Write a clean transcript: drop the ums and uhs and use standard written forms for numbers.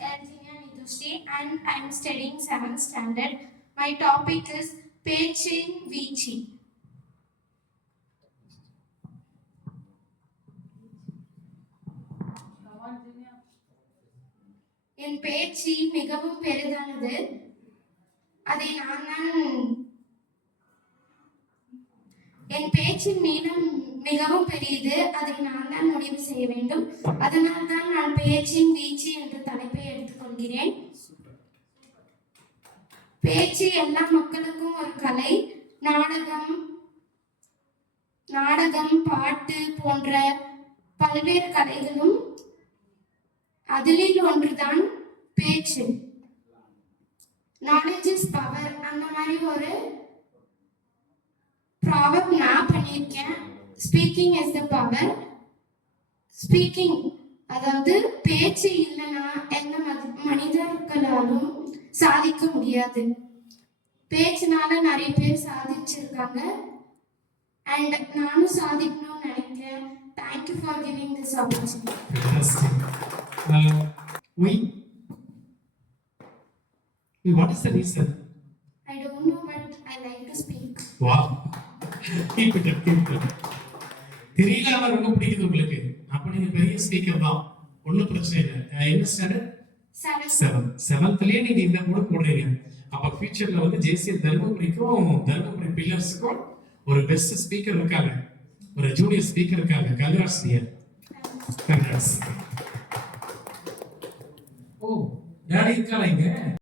Engineer Nitushri and I am studying 7th standard. My topic is Pechin Vici. என் பேச்சு மிகவும் பெரிதானது. அதை என் பேச்சின் நீளம் மிகவும் பெரியது. அதை நான் தான் முடிவு செய்ய வேண்டும். அதனால் தான் நான் பேச்சின் வீச்சு என்ற தலைப்பை எடுத்துக்கொள்கிறேன். பேச்சு எல்லா மக்களுக்கும் ஒரு கலை. நாடகம், பாட்டு போன்ற பல்வேறு கலைகளும் அதில் ஒன்றுதான் பேச்சு. நாலேஜ் இஸ் பவர் அந்த மாதிரி ஒரு ப்ராவர்ப் நான் பண்ணியிருக்கேன். Speaking is the power. Speaking அதாவது பேச்சு இல்லைன்னா எந்த மனிதர்களாலும் சாதிக்க முடியாது. பேச்சுனால நிறைய பேர் சாதிச்சிருக்காங்க. அண்ட் நானும் சாதிக்கணும்னு நினைக்கிறேன். Thank you for giving this opportunity. What is the reason? I don't know, but I like to speak. Wow. Keep it up. தெரியல ரொம்ப பிடிக்குது உங்களுக்கு. அப்ப நீங்க பெரிய ஸ்பீக்கர் தான். ஒண்ணும் பிரச்சனை இல்லை. என்ன ஸ்டாண்டர்ட்? 7th-லயே நீங்க இந்த கூட போடுறீங்க. அப்ப ஃபியூச்சர்ல வந்து ஜேசிஎல் தர்மபுரி பில்லர்ஸ்க்கும் ஒரு பெஸ்ட் ஸ்பீக்கர் இருக்காங்க. ஒரு ஜூனியர் ஸ்பீக்கர் இருக்காங்க. Congrats dear. கங்க்ராட்ஸ். ஓ, யாரு இருக்காங்க இங்க?